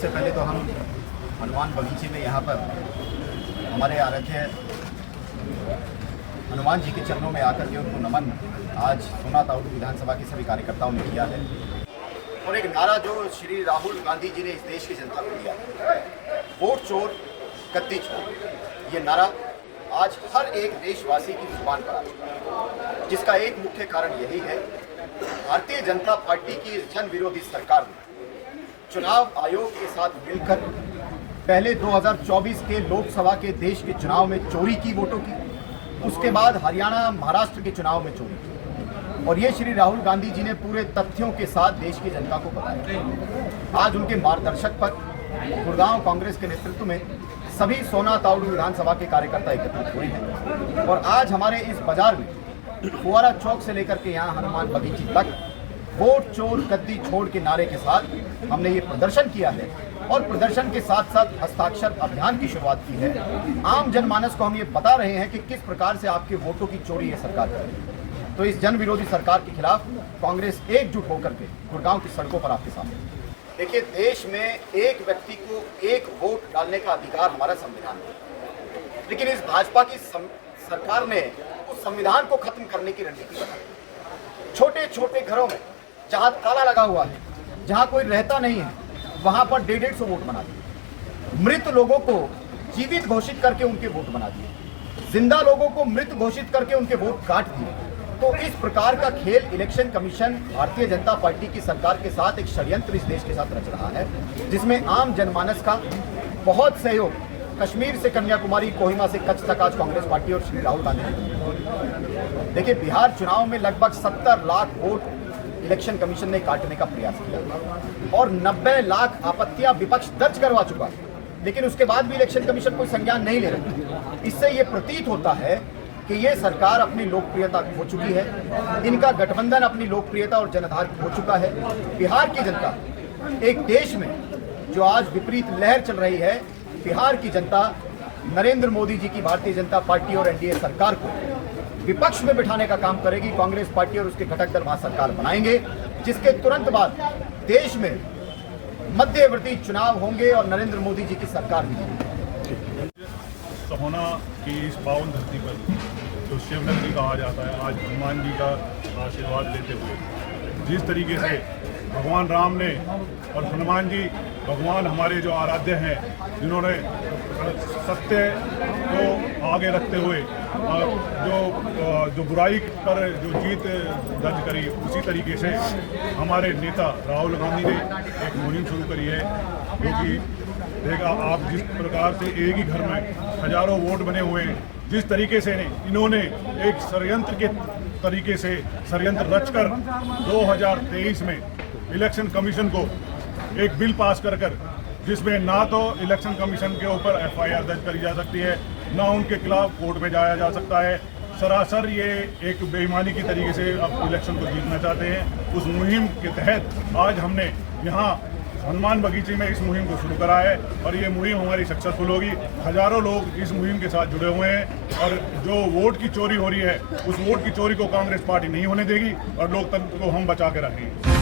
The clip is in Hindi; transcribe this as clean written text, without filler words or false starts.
सबसे पहले तो हम हनुमान बगीचे में यहाँ पर हमारे आराध्य हनुमान जी के चरणों में आकर के उनको नमन आज सोना ताउडू विधानसभा के सभी कार्यकर्ताओं ने किया है। और एक नारा जो श्री राहुल गांधी जी ने इस देश की जनता को दिया, वोट चोर गद्दी चोर, ये नारा आज हर एक देशवासी की जुबान पर आ चुका है, जिसका एक मुख्य कारण यही है भारतीय जनता पार्टी की इस जन विरोधी सरकार ने चुनाव आयोग के साथ मिलकर पहले 2024 के लोकसभा के देश के चुनाव में चोरी की वोटों की, उसके बाद हरियाणा महाराष्ट्र के चुनाव में चोरी की। और ये श्री राहुल गांधी जी ने पूरे तथ्यों के साथ देश की जनता को बताया। आज उनके मार्गदर्शक पर गुड़गांव कांग्रेस के नेतृत्व में सभी सोना ताउडू विधानसभा के कार्यकर्ता एकत्रित हुए हैं और आज हमारे इस बाजार में फुआरा चौक से लेकर के यहाँ हनुमान बगीचे तक वोट चोर गद्दी छोड़ के नारे के साथ हमने ये प्रदर्शन किया है और प्रदर्शन के साथ साथ हस्ताक्षर अभियान की शुरुआत की है। आम जनमानस को हम ये बता रहे हैं कि किस प्रकार से आपके वोटों की चोरी ये सरकार कर रही है। तो इस जन विरोधी सरकार के खिलाफ कांग्रेस एकजुट होकर के गुड़गांव की सड़कों पर आपके सामने। देखिए, देश में एक व्यक्ति को एक वोट डालने का अधिकार हमारा संविधान है, लेकिन इस भाजपा की सरकार ने उस संविधान को खत्म करने की रणनीति बनाई। छोटे छोटे घरों में जहां ताला लगा हुआ है, जहां कोई रहता नहीं है, वहां पर 150 वोट बना दिए। मृत लोगों को जीवित घोषित करके उनके वोट बना दिए, जिंदा लोगों को मृत घोषित करके उनके वोट काट दिए। तो इस प्रकार का खेल election commission Bharatiya Janata party की सरकार के साथ एक षड्यंत्र इस देश के साथ रच रहा है, जिसमें आम जनमानस का बहुत सहयोग कश्मीर से कन्याकुमारी, कोहिमा से कच्छ तक आज कांग्रेस पार्टी और श्री राहुल गांधी। देखिए, बिहार चुनाव में लगभग 70 लाख वोट इलेक्शन कमीशन ने काटने का प्रयास किया और 90 लाख आपत्तियां विपक्ष दर्ज करवा चुका है, लेकिन उसके बाद भी इलेक्शन कमीशन कोई संज्ञान नहीं ले रही। इससे ये प्रतीत होता है कि ये सरकार अपनी लोकप्रियता खो चुकी है, इनका गठबंधन अपनी लोकप्रियता और जनाधार खो चुका है। बिहार की जनता, एक देश में जो आज विपरीत लहर चल रही है, बिहार की जनता नरेंद्र मोदी जी की भारतीय जनता पार्टी और एनडीए सरकार को विपक्ष में बिठाने का काम करेगी। कांग्रेस पार्टी और उसके घटक दल वहां सरकार बनाएंगे, जिसके तुरंत बाद देश में मध्यवर्ती चुनाव होंगे और नरेंद्र मोदी जी की सरकार भी। सोना की इस पावन धरती पर जो शिवनगरी कहा जाता है, आज हनुमान जी का आशीर्वाद लेते हुए जिस तरीके से भगवान राम ने और हनुमान जी भगवान हमारे जो आराध्य हैं, जिन्होंने सत्य को आगे रखते हुए जो बुराई पर जो जीत दर्ज करी, उसी तरीके से हमारे नेता राहुल गांधी ने एक मुहिम शुरू करी है, जो कि देखा आप जिस प्रकार से एक ही घर में हजारों वोट बने हुए हैं, जिस तरीके से इन्होंने एक षड्यंत्र के तरीके से षड्यंत्र रचकर 2023 में इलेक्शन कमीशन को एक बिल पास कर जिसमें ना तो इलेक्शन कमीशन के ऊपर एफआईआर दर्ज करी जा सकती है, ना उनके खिलाफ कोर्ट में जाया जा सकता है। सरासर ये एक बेईमानी की तरीके से अब इलेक्शन को जीतना चाहते हैं। उस मुहिम के तहत आज हमने यहाँ हनुमान बगीचे में इस मुहिम को शुरू करा है और ये मुहिम हमारी सक्सेसफुल होगी। हजारों लोग इस मुहिम के साथ जुड़े हुए हैं और जो वोट की चोरी हो रही है, उस वोट की चोरी को कांग्रेस पार्टी नहीं होने देगी और लोकतंत्र को हम बचा के रखेंगे।